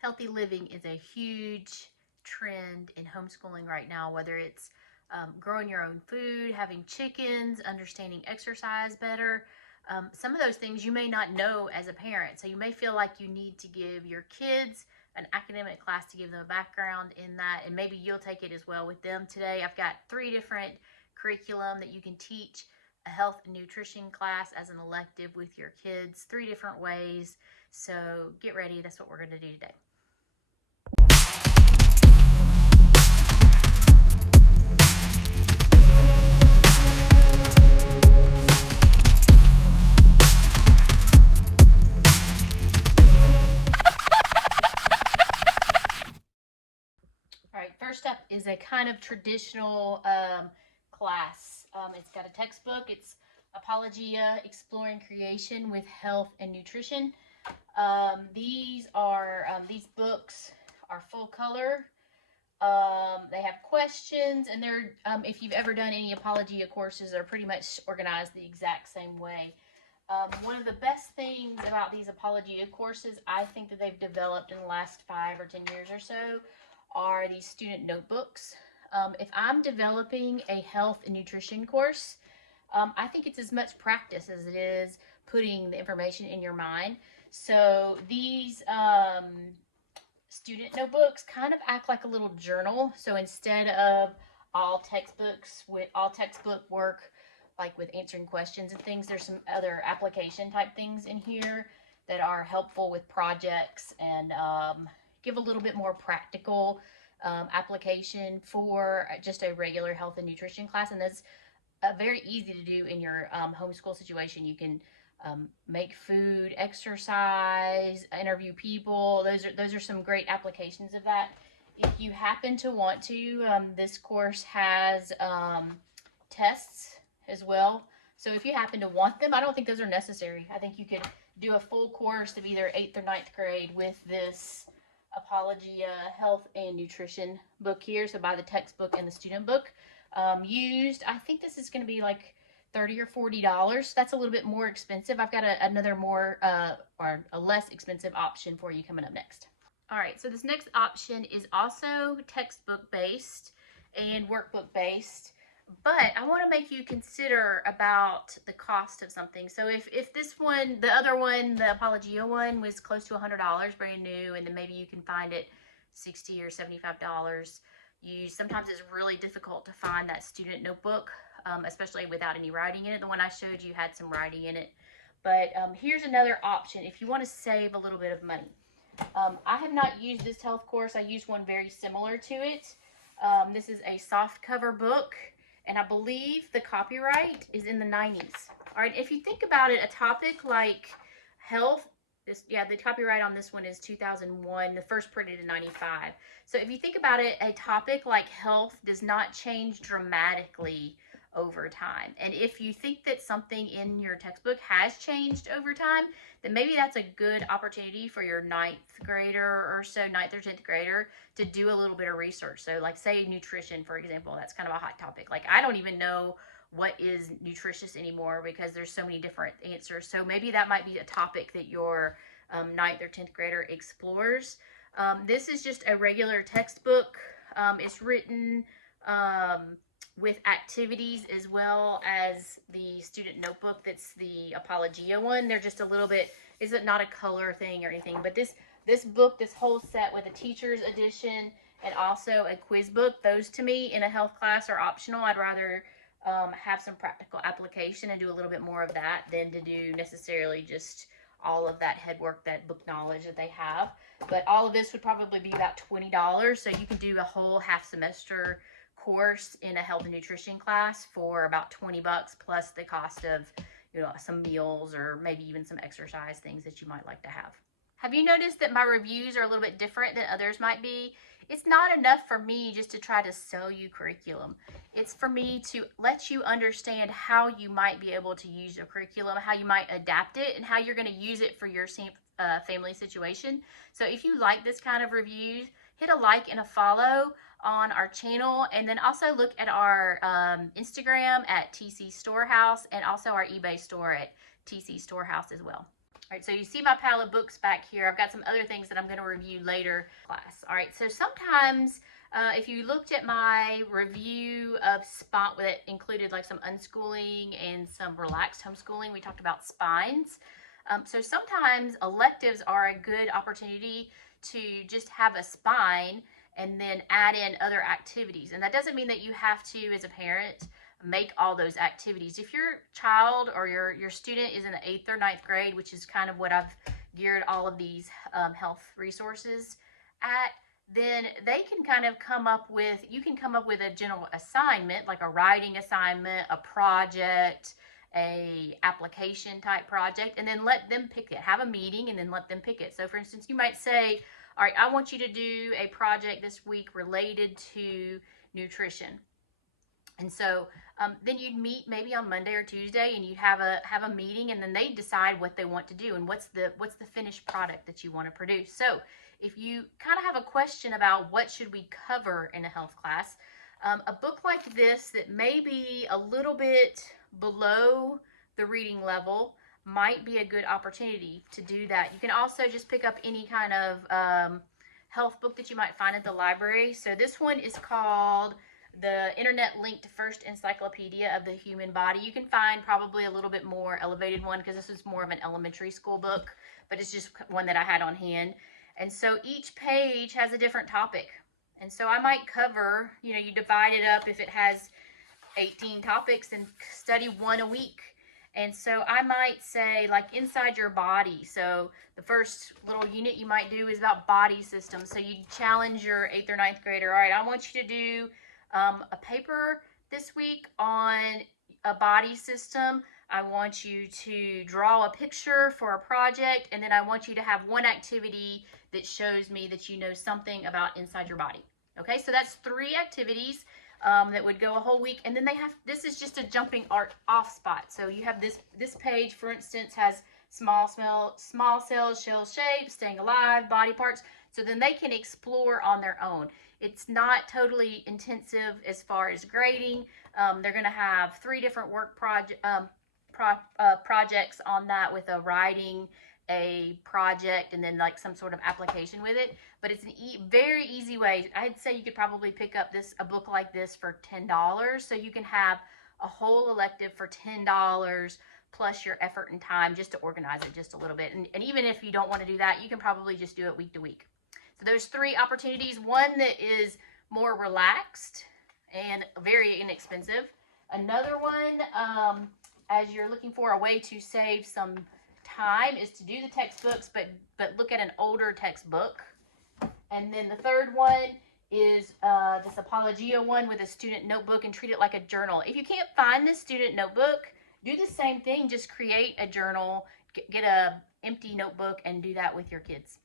Healthy living is a huge trend in homeschooling right now, whether it's growing your own food, having chickens, understanding exercise better. Some of those things you may not know as a parent. So you may feel like you need to give your kids an academic class to give them a background in that, and maybe you'll take it as well with them today. I've got 3 different curriculum that you can teach a health and nutrition class as an elective with your kids, 3 different ways. So get ready. That's what we're going to do today. All right, first up is a kind of traditional class. It's got a textbook. It's Apologia, Exploring Creation with Health and Nutrition. These books are full color. They have questions, and they're if you've ever done any Apologia courses, they're pretty much organized the exact same way. One of the best things about these Apologia courses, I think that they've developed in the last 5 or 10 years or so, are these student notebooks. If I'm developing a health and nutrition course, I think it's as much practice as it is putting the information in your mind. So these student notebooks kind of act like a little journal. So instead of all textbook work, like with answering questions and things, there's some other application type things in here that are helpful with projects and give a little bit more practical application for just a regular health and nutrition class. And that's very easy to do in your homeschool situation. You can make food, exercise, interview people. Those are some great applications of that. If you happen to want to, this course has tests as well. So if you happen to want them, I don't think those are necessary. I think you could do a full course of either 8th or 9th grade with this Apologia Health and Nutrition book here. So buy the textbook and the student book. Used, I think this is going to be like $30 or $40. That's a little bit more expensive. I've got another more or a less expensive option for you coming up next. All right, so this next option is also textbook based and workbook based, but I want to make you consider about the cost of something. So if this one, the other one, the Apologia one, was close to $100 brand new, and then maybe you can find it $60 or $75. Sometimes it's really difficult to find that student notebook, especially without any writing in it. The one I showed you had some writing in it. But here's another option if you want to save a little bit of money. I have not used this health course. I used one very similar to it. This is a soft cover book, and I believe the copyright is in the 90s. All right, if you think about it, a topic like health, the copyright on this one is 2001, the first printed in 95. So if you think about it, a topic like health does not change dramatically over time. And if you think that something in your textbook has changed over time, then maybe that's a good opportunity for your 9th grader or so, 9th or 10th grader, to do a little bit of research. So like say nutrition, for example, that's kind of a hot topic. Like I don't even know what is nutritious anymore because there's so many different answers. So maybe that might be a topic that your 9th or 10th grader explores. This is just a regular textbook. It's written with activities as well as the student notebook that's the Apologia one. They're just a little bit, is it not a color thing or anything, but this book, this whole set with a teacher's edition and also a quiz book, those to me in a health class are optional. I'd rather have some practical application and do a little bit more of that than to do necessarily just all of that head work, that book knowledge that they have. But all of this would probably be about $20, so you can do a whole half semester course in a health and nutrition class for about $20 plus the cost of, some meals or maybe even some exercise things that you might like to have. Have you noticed that my reviews are a little bit different than others might be? It's not enough for me just to try to sell you curriculum. It's for me to let you understand how you might be able to use your curriculum, how you might adapt it, and how you're going to use it for your family situation. So if you like this kind of review, hit a like and a follow on our channel, and then also look at our Instagram at TC Storehouse and also our eBay store at TC Storehouse as well. All right, so you see my pile of books back here. I've got some other things that I'm going to review later class. All right, so sometimes if you looked at my review of spot that included like some unschooling and some relaxed homeschooling, we talked about spines. So sometimes electives are a good opportunity to just have a spine and then add in other activities. And that doesn't mean that you have to, as a parent, make all those activities. If your child or your student is in the 8th or 9th grade, which is kind of what I've geared all of these health resources at, then they can kind of come up with, you can come up with a general assignment, like a writing assignment, a project, a application type project, and then let them pick it. Have a meeting and then let them pick it. So for instance, you might say, all right, I want you to do a project this week related to nutrition. And so then you'd meet maybe on Monday or Tuesday, and you'd have a meeting, and then they decide what they want to do and what's the finished product that you want to produce. So if you kind of have a question about what should we cover in a health class, a book like this that may be a little bit below the reading level might be a good opportunity to do that. You can also just pick up any kind of health book that you might find at the library. So this one is called The Internet Linked First Encyclopedia of the Human Body. You can find probably a little bit more elevated one because this is more of an elementary school book, but it's just one that I had on hand. And so each page has a different topic. And so I might cover, you divide it up if it has 18 topics and study one a week. And so I might say like inside your body. So the first little unit you might do is about body systems. So you challenge your 8th or 9th grader. All right, I want you to do a paper this week on a body system. I want you to draw a picture for a project, and then I want you to have one activity that shows me that you know something about inside your body. Okay, so that's 3 activities that would go a whole week, and then this is just a jumping off spot. So you have this page, for instance, has small cells, shell shape, staying alive, body parts. So then they can explore on their own. It's not totally intensive as far as grading. They're going to have 3 different work projects on that, with a writing, a project, and then like some sort of application with it. But it's a very easy way. I'd say you could probably pick up a book like this for $10. So you can have a whole elective for $10 plus your effort and time just to organize it just a little bit. And even if you don't want to do that, you can probably just do it week to week. So there's 3 opportunities. One that is more relaxed and very inexpensive. Another one, as you're looking for a way to save some time, is to do the textbooks, but look at an older textbook. And then the third one is this Apologia one with a student notebook, and treat it like a journal. If you can't find this student notebook, do the same thing. Just create a journal, get a empty notebook, and do that with your kids.